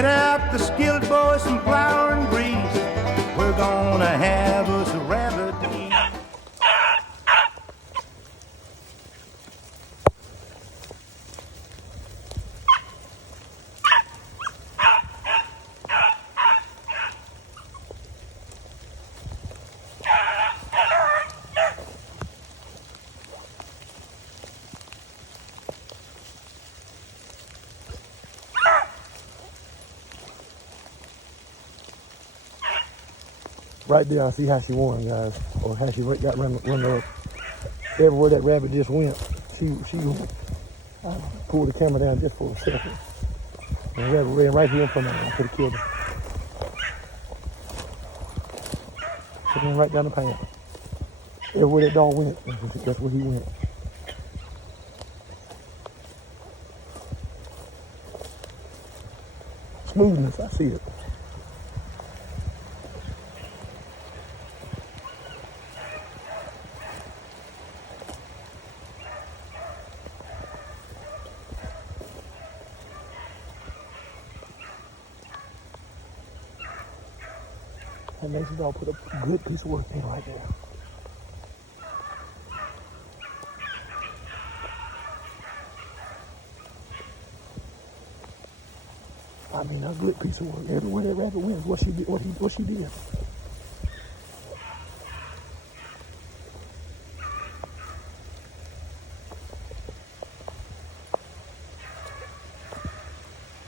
Get out the skillet, boys, some flour and grease. We're gonna have us a rabbit eat. Right there, I see how she won, guys, or how she got run up. Everywhere that rabbit just went, she pulled the camera down just for a second. And the rabbit ran right here in front of me. I could have killed her. She ran right down the path. Everywhere that dog went, that's where he went. Smoothness, I see it. That makes us all put a good piece of work in right there. I mean, a good piece of work. Everywhere that rabbit went is what she did. What she did.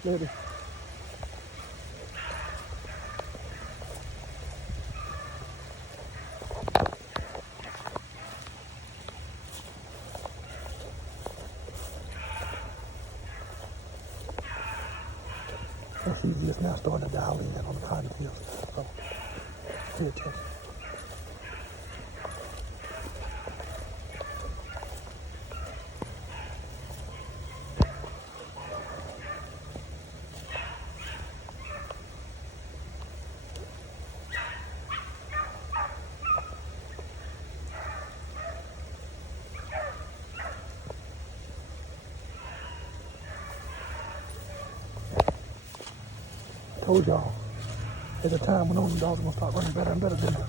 Letty. And she's just now starting to dial in on the cotton fields. So, pay attention. Told y'all, at the time when all the dogs are gonna start running better and better than her.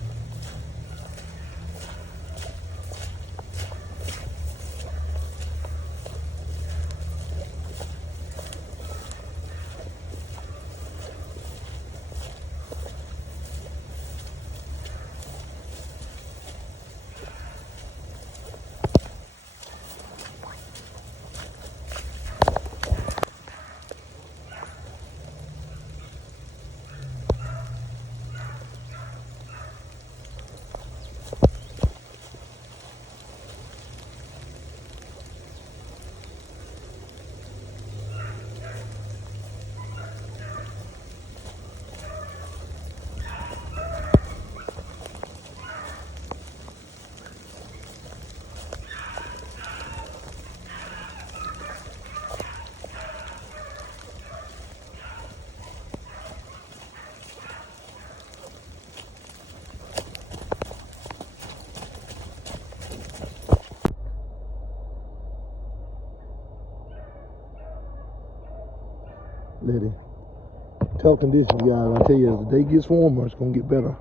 Letty. Tough conditions, guys. I tell you, as the day gets warmer, it's gonna get better.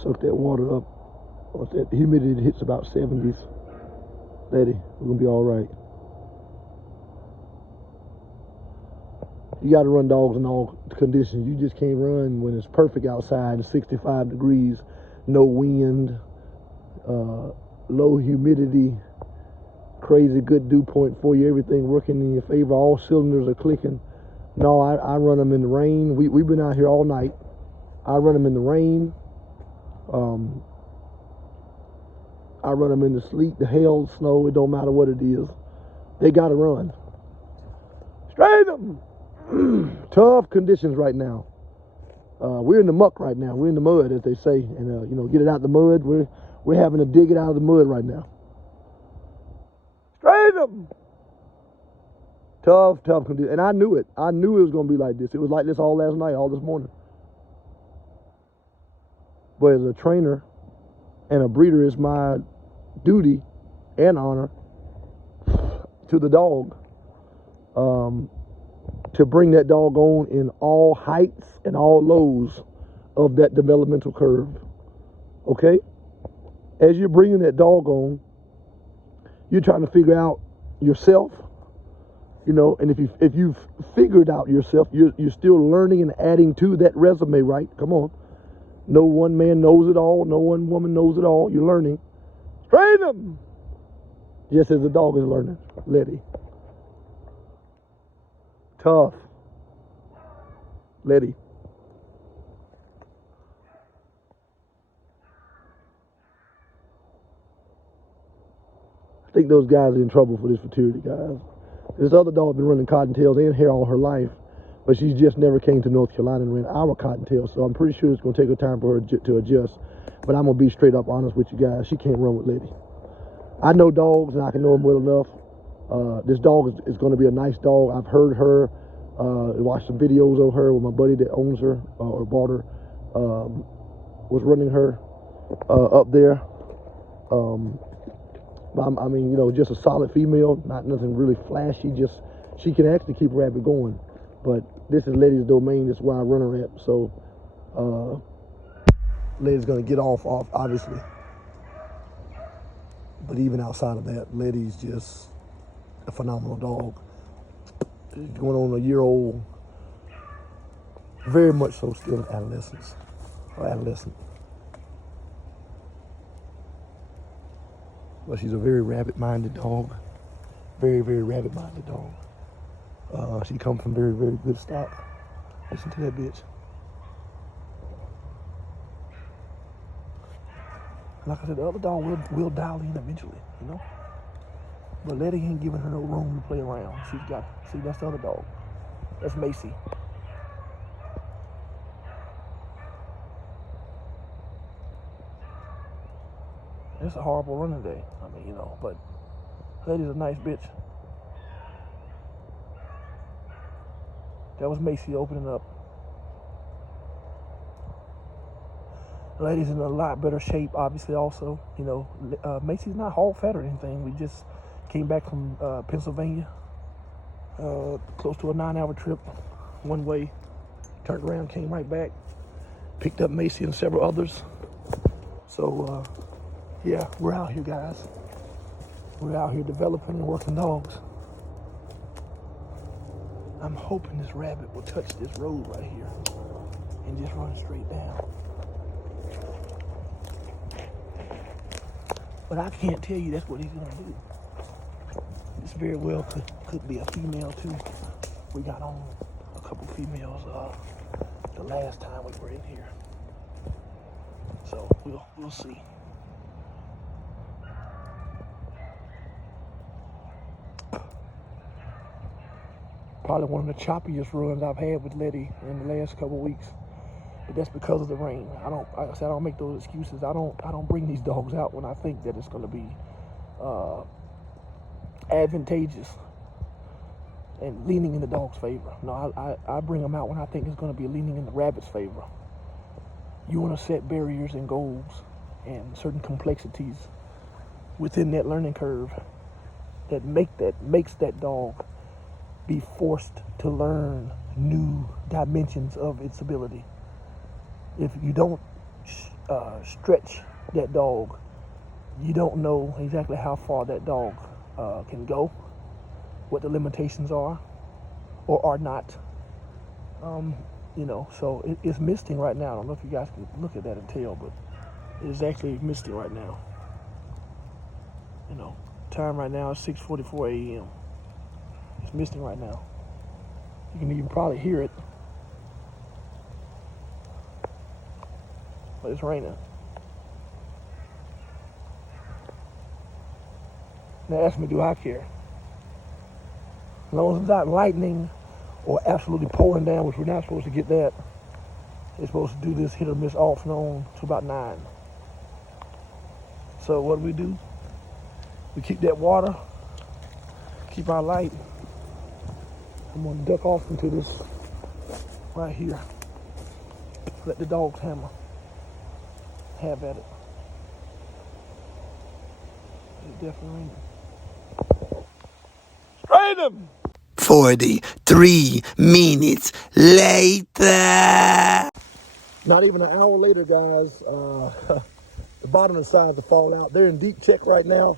Suck that water up. Once that humidity hits about 70s, Letty, we're gonna be all right. You got to run dogs in all conditions. You just can't run when it's perfect outside, 65 degrees, no wind, low humidity, crazy good dew point for you, everything working in your favor, all cylinders are clicking. No, I run them in the rain. We've been out here all night. I run them in the rain. I run them in the sleet, the hail, snow. It don't matter what it is. They got to run. Straighten them. Tough conditions right now. We're in the muck right now. We're in the mud, as they say. And, get it out the mud. We're having to dig it out of the mud right now. Straighten them. Tough conditions. And I knew it. I knew it was going to be like this. It was like this all last night, all this morning. But as a trainer and a breeder, it's my duty and honor to the dog to bring that dog on in all heights and all lows of that developmental curve. Okay? As you're bringing that dog on, you're trying to figure out yourself, you know, and if you've figured out yourself, you're still learning and adding to that resume, right? Come on. No one man knows it all. No one woman knows it all. You're learning. Train them! Just as the dog is learning. Letty. Tough. Letty. I think those guys are in trouble for this Futurity, guys. This other dog been running Cottontails and Hare all her life, but she just never came to North Carolina and ran our Cottontails, so I'm pretty sure it's going to take her time for her to adjust. But I'm going to be straight up honest with you guys. She can't run with Letty. I know dogs, and I can know them well enough. This dog is going to be a nice dog. I've heard her, watched some videos of her with my buddy that owns her, or bought her, was running her up there. I mean, you know, just a solid female, not nothing really flashy, just she can actually keep a rabbit going. But this is Letty's domain, this is where I run her at, so Letty's gonna get off, obviously. But even outside of that, Letty's just a phenomenal dog. Going on a year old, very much so still in adolescence, or adolescent. But she's a very rabbit-minded dog. Very, very rabbit-minded dog. She comes from very, very good stock. Listen to that bitch. Like I said, the other dog will dial in eventually, you know? But Letty ain't giving her no room to play around. She's got, see, that's the other dog. That's Macy. It's a horrible running day. I mean, you know, but Letty's a nice bitch. That was Macy opening up. Letty's in a lot better shape, obviously, also. You know, Macy's not hog fat or anything. We just came back from Pennsylvania. Close to a 9-hour trip, one way. Turned around, came right back. Picked up Macy and several others. So, yeah, we're out here, guys. We're out here developing and working dogs. I'm hoping this rabbit will touch this road right here and just run straight down. But I can't tell you that's what he's gonna do. This very well could be a female too. We got on a couple females the last time we were in here. So we'll see. Probably one of the choppiest runs I've had with Letty in the last couple weeks. But that's because of the rain. Like I said, I don't make those excuses. I don't bring these dogs out when I think that it's gonna be advantageous and leaning in the dog's favor. No, I bring them out when I think it's gonna be leaning in the rabbit's favor. You wanna set barriers and goals and certain complexities within that learning curve that makes that dog be forced to learn new dimensions of its ability. If you don't stretch that dog, you don't know exactly how far that dog can go, what the limitations are or are not. You know, so it's misting right now. I don't know if you guys can look at that and tell, but it is actually misting right now. You know, time right now is 6:44 a.m. It's misting right now. You can even probably hear it. But it's raining. Now ask me, do I care? As long as it's not lightning or absolutely pouring down, which we're not supposed to get that. They're supposed to do this hit or miss off and on to about 9. So what do? We keep that water, keep our light. I'm gonna duck off into this right here. Let the dogs have at it. It's definitely raining. Straight 'em! 43 minutes later. Not even an hour later, guys, the bottom decided to fall out. They're in deep check right now.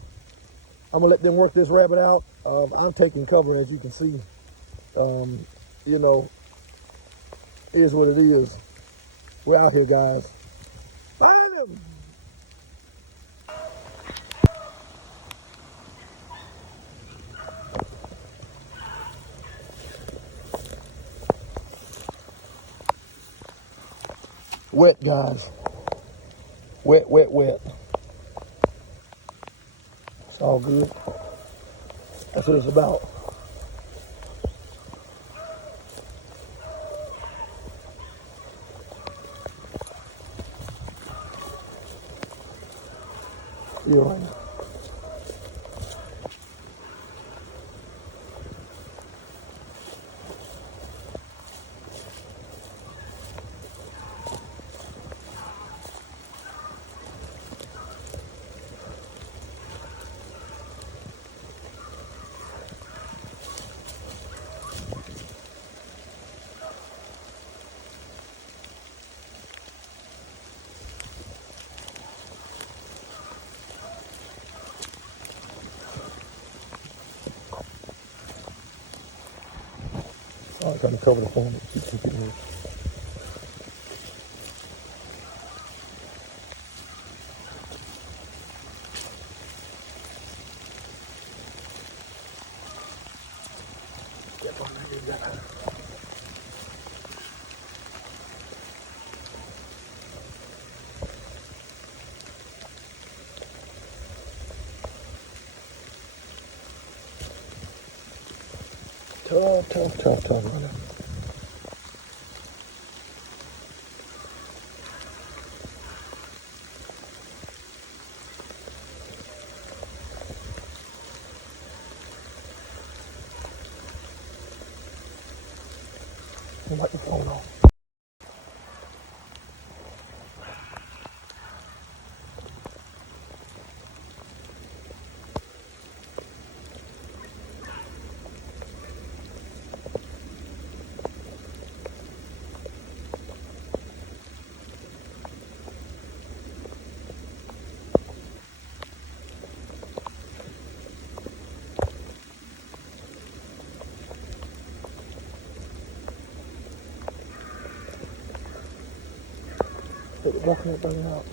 I'm gonna let them work this rabbit out. I'm taking cover, as you can see. You know, is what it is. We're out here, guys. Find him! Wet, guys. Wet, wet, wet. It's all good. That's what it's about. Feel right now. I'm trying to cover the phone. Keep it. Tough runner. Wipe the phone off. Walking it running out.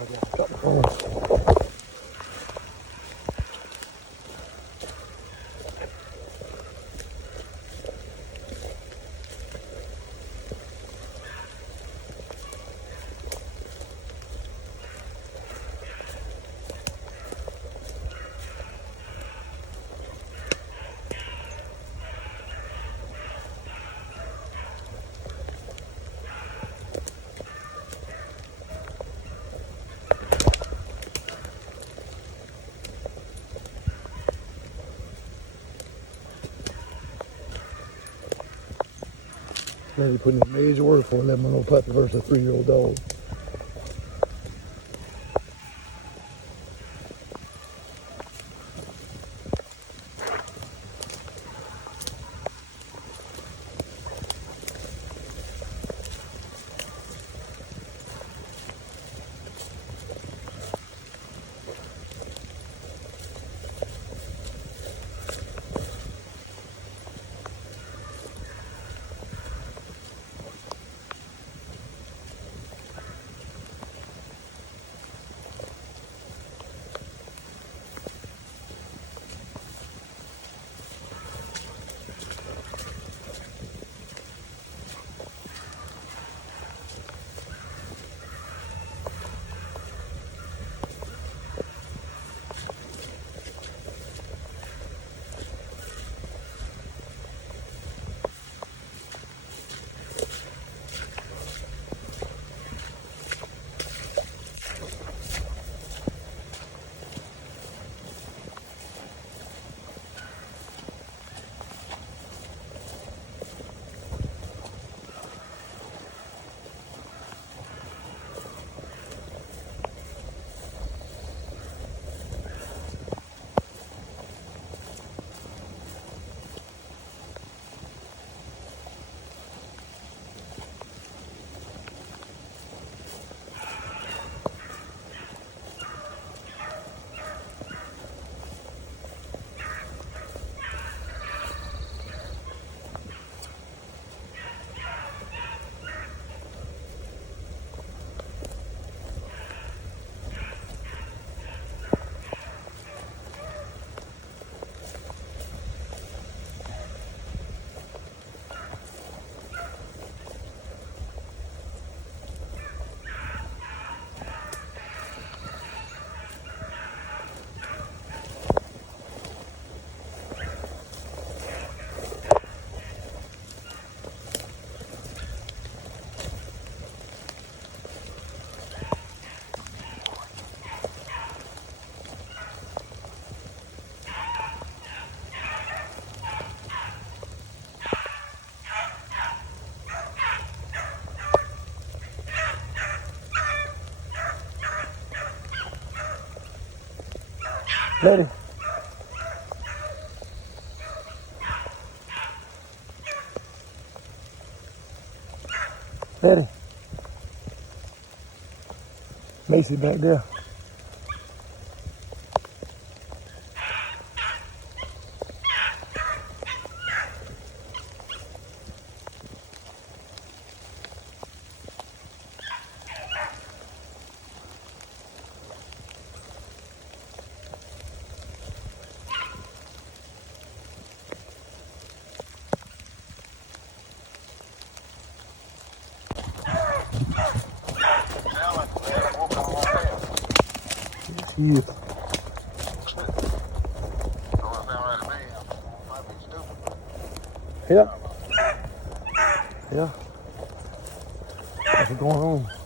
Got the phone. Maybe putting in major work for 11-month-old puppy versus a 3-year-old dog. Letty. Letty. Macy back there. Yeah. Yeah. Yeah. What's going on?